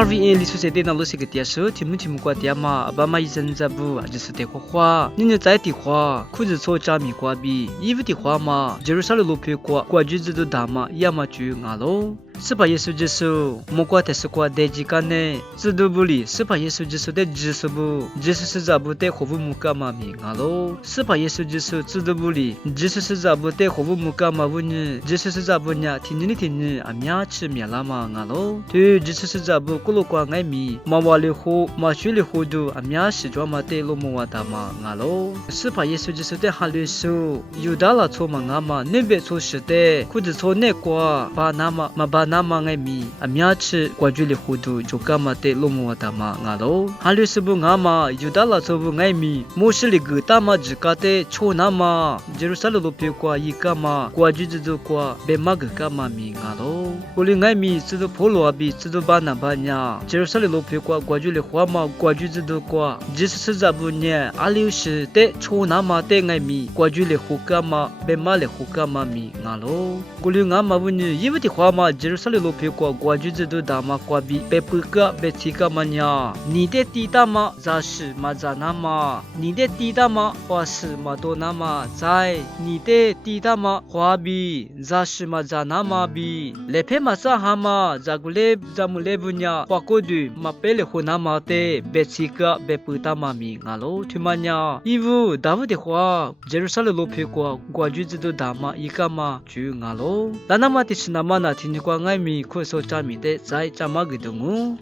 RVA 里说的那罗西个电视，听不过电嘛，爸妈一阵子不，就是的话，你在的话，裤子错扎米瓜比，衣服的话嘛，就是啥路皮瓜橘子都大嘛，要么就俺喽。是把耶稣基督，莫怪他是怪代际干呢，自都不理，是把耶稣基督的知识不，知识是咋不的活不木干嘛咪俺喽？是把耶稣基督自都不理，知识是咋不的活不木干嘛不呢？知识是咋不呢？听你啊面吃面啦嘛俺喽？对，知识是咋不咕噜瓜爱咪，马瓦里呼马水里呼嘟啊面是专门的罗木瓦达嘛俺喽？是把耶稣基督的哈律书，有达拉错嘛俺嘛，那边错是的，或者错那瓜把那嘛嘛把。那么爱米，阿苗吃瓜橘里糊涂，就干嘛的罗木瓦达嘛俺喽？哈律是不俺嘛，有达拉错不爱米，莫是里个大嘛只干的错那嘛，就是啥路皮瓜一干嘛，瓜橘子都瓜，别嘛个干嘛米俺喽？我里爱米，知道普罗阿比，知道巴那巴呀，就是啥路皮瓜，瓜橘里花嘛，瓜橘子都瓜，就是是咋不呢？阿里是的错那嘛的爱米，瓜橘里胡干嘛，别嘛里胡干嘛米俺喽？我里俺嘛不呢，因为的花嘛，就是。Selalu lupa gua juga tu dama gua bi bepuka betika manya. Ni de tidak ma zashi ma zanama. Ni de tidak ma huasi ma do nama zai. Ni de tidak ma huabi zashi ma zanama bi. Lepe masa hama zagule zamulebunya pakodu ma pele honama te betika beputama mi ngalo tumanya. Ibu dawu de hua Jerusalem lupa gua juga tu dama ikama ju ngalo. Lanama tisinama na tinjukwa ngai mi ko so cha mi de zai cha ma gu du ngu